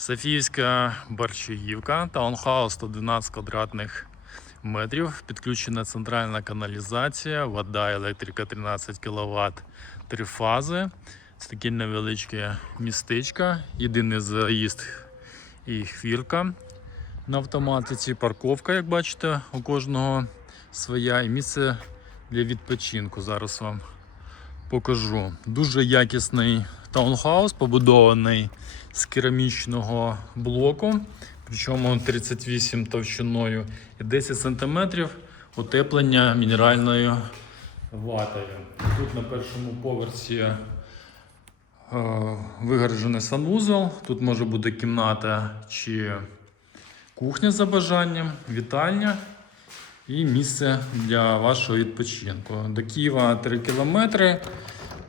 Софіївська Борщагівка, таунхаус 112 квадратних метрів, підключена центральна каналізація, вода, електрика 13 кВт, три фази. Це таке невеличке містечко, єдиний заїзд і хвірка на автоматиці, парковка, як бачите, у кожного своя і місце для відпочинку. Зараз вам покажу. Дуже якісний таунхаус, побудований з керамічного блоку, причому 38 товщиною і 10 см утеплення мінеральною ватою. Тут на першому поверсі е, вигороджений санвузол. Тут може бути кімната чи кухня за бажанням, вітальня і місце для вашого відпочинку. До Києва 3 кілометри.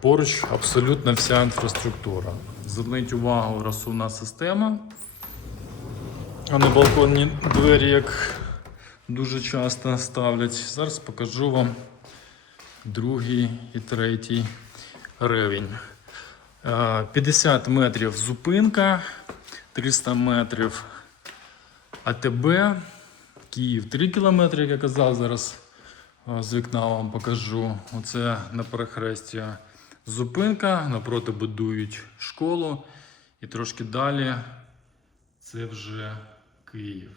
Поруч абсолютно вся інфраструктура. Зверніть увагу, розсувна система, а не балконні двері, як дуже часто ставлять. Зараз покажу вам другий і третій рівень. Е, 50 метрів зупинка, 300 метрів АТБ, Київ 3 кілометри, як я казав, зараз з вікна вам покажу. Оце на перехресті зупинка, напроти будують школу. І трошки далі це вже Київ.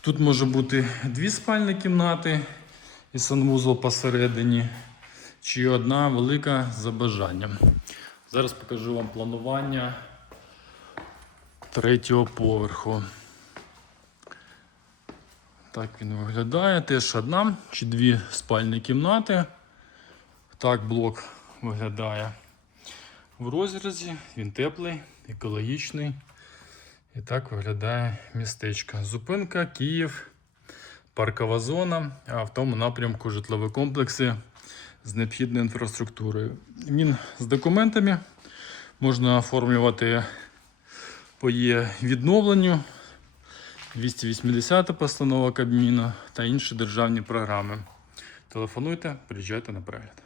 Тут може бути дві спальні кімнати і санвузол посередині, чи одна велика за бажанням. Зараз покажу вам планування третього поверху. Так він виглядає. Теж одна чи дві спальні кімнати. Так блок виглядає в розрізі. Він теплий, екологічний. І так виглядає містечко. Зупинка, Київ, паркова зона, а в тому напрямку житлові комплекси з необхідною інфраструктурою. Він з документами можна оформлювати по є відновленню. 280 постанова Кабміну та інші державні програми. Телефонуйте, приїжджайте на перегляд.